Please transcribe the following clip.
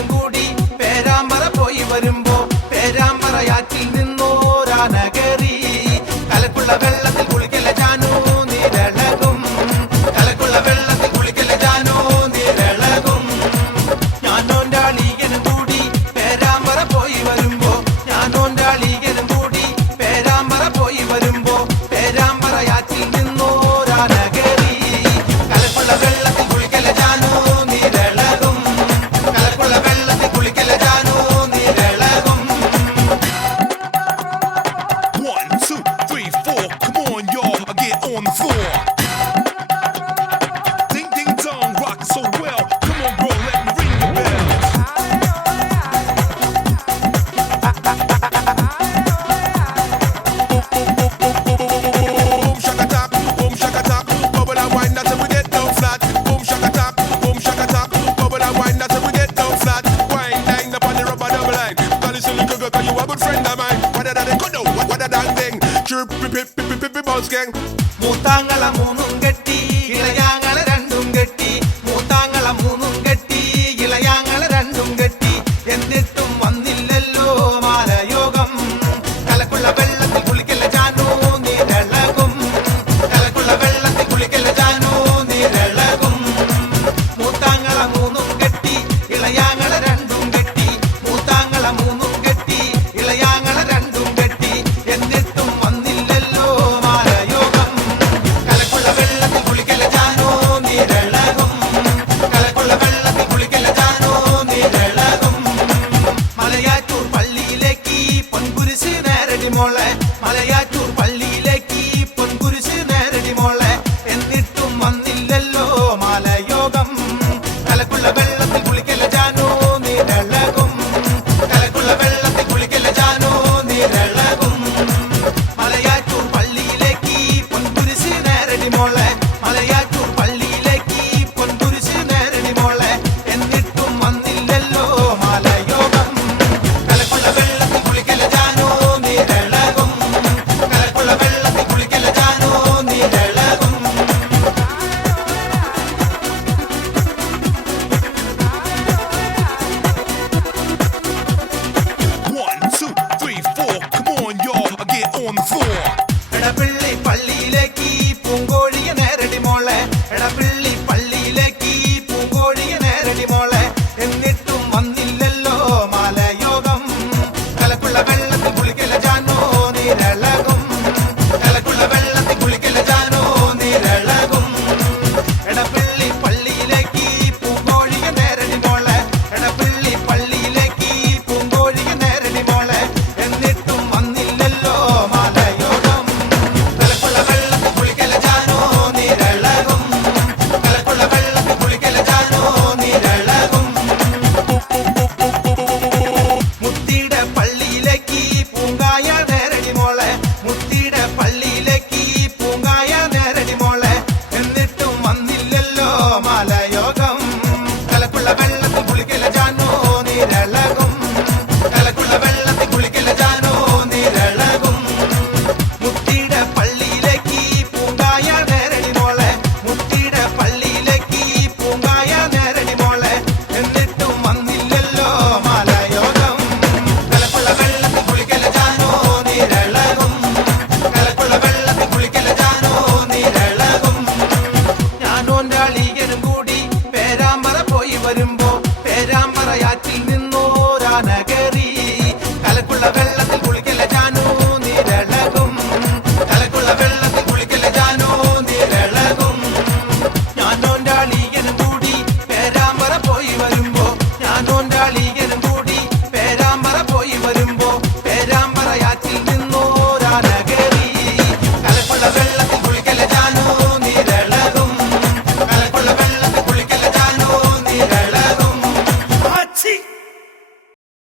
나는 우리 ding. Chirp, pip, pip, pip, pip, pip, pip, pip, pip, mama.